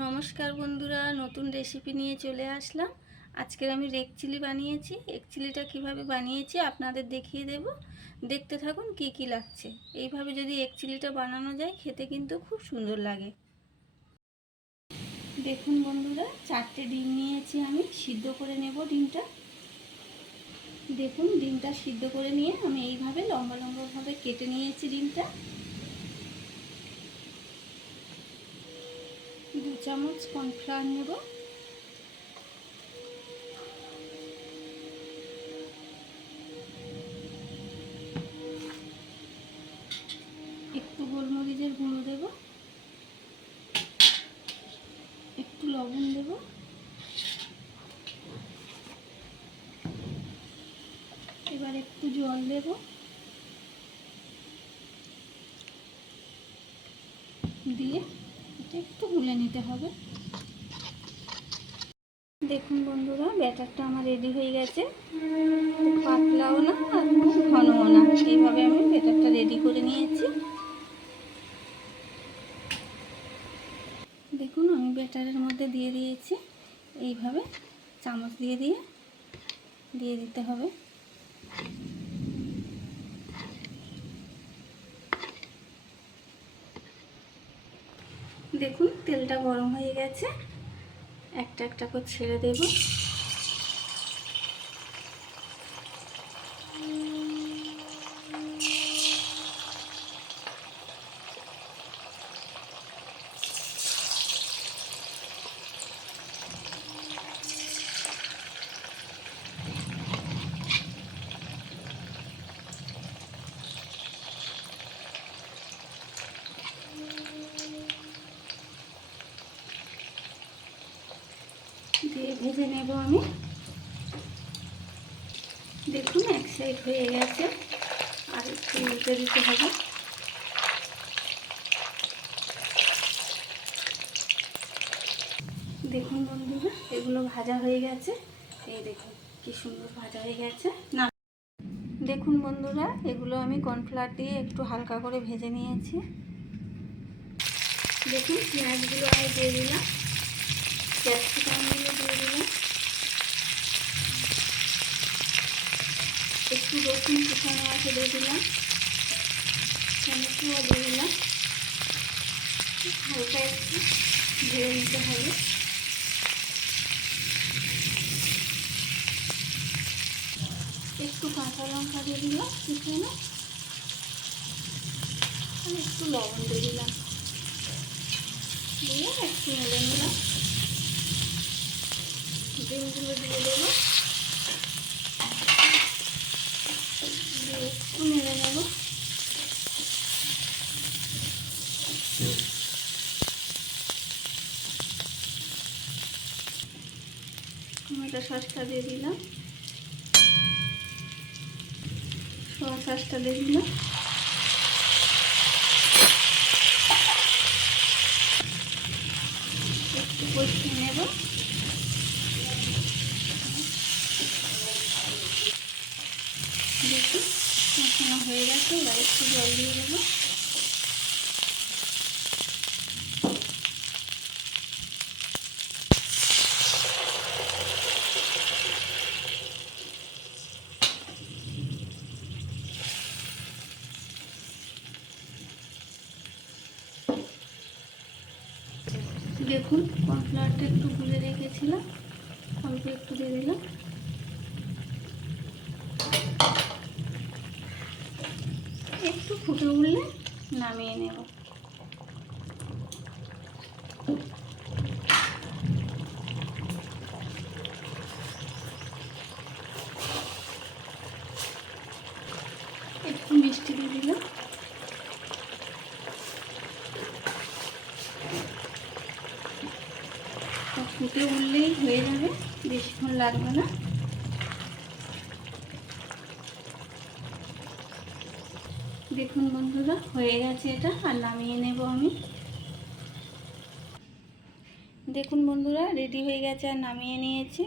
নমস্কার বন্ধুরা, নতুন রেসিপি নিয়ে চলে আসলাম। আজকের আমি রেক চিলি বানিয়েছি। এগ চিলিটা কীভাবে বানিয়েছি আপনাদের দেখিয়ে দেব। দেখতে থাকুন কি কি লাগছে। এইভাবে যদি এগ চিলিটা বানানো যায়, খেতে কিন্তু খুব সুন্দর লাগে। দেখুন বন্ধুরা, চারটে ডিম নিয়েছি আমি। সিদ্ধ করে নেব ডিমটা। দেখুন, ডিমটা সিদ্ধ করে নিয়ে আমি এইভাবে লম্বা লম্বাভাবে কেটে নিয়েছি ডিমটা। দু চামচ কর্নফ্লাওয়ার নেব। একটু গোলমরিচের গুঁড়ো দেব। একটু লবণ দেব। এবার একটু জল দেব। দিয়ে এটা একটু গুলে নিতে হবে। দেখুন বন্ধুরা, ব্যাটারটা আমার রেডি হয়ে গেছে। পাতলাও না আর ঘনও না। এইভাবে আমি ব্যাটারটা রেডি করে নিয়েছি। দেখুন, আমি ব্যাটারের মধ্যে দিয়ে দিয়েছি। এইভাবে চামচ দিয়ে দিয়ে দিয়ে দিতে হবে। দেখুন তেলটা গরম হয়ে গেছে। একটা একটা করে ছেড়ে দেব দিয়ে ভেজে নেব আমি। দেখুন, এক সাইড হয়ে গেছে। আর একটু উল্টে দিতে হবে। দেখুন বন্ধুরা, এগুলো ভাজা হয়ে গেছে। এই দেখুন, কি সুন্দর ভাজা হয়ে গেছে। না, দেখুন বন্ধুরা, এগুলো আমি কর্নফ্লাওয়ার দিয়ে একটু হালকা করে ভেজে নিয়েছি। দেখুন, পেঁয়াজগুলো আমি দিয়ে দিলাম। ক্যাপসিকামগুলো দিয়ে দিলাম একটু রসুন কুচানো আছে দিয়ে দিলাম। টমেটোও দিয়ে দিলাম হালকা একটু ভেজে নিতে হবে একটু কাঁচা লঙ্কা দিয়ে দিলাম কুচানো আর একটু লবণ দিয়ে দিলাম দিয়ে একটু নেড়ে নিলাম। ডিমগুলো দিয়ে দেবো একটু নেড়ে নেব টমেটো সসটা দিয়ে দিলাম। সোয়া সসটা দিয়ে দিলাম। একটু কষিয়ে নেব। দেখি কষানো হয়ে গেছে এবার একটু জল দিয়ে দেবো দেখুন, কর্নফ্লাওয়ারটা একটু গুলে রেখেছিলাম, অল্প একটু দিয়ে দিলাম একটু ফুটে উঠলে নামিয়ে নেব। একটু মিষ্টি দিয়ে দিলাম। ফুটে উঠলেই হয়ে যাবে, বেশিক্ষণ লাগবে না। দেখুন বন্ধুরা, হয়ে গেছে এটা, আর নামিয়ে নেব আমি। দেখুন বন্ধুরা, রেডি হয়ে গেছে আর নামিয়ে নিয়েছি।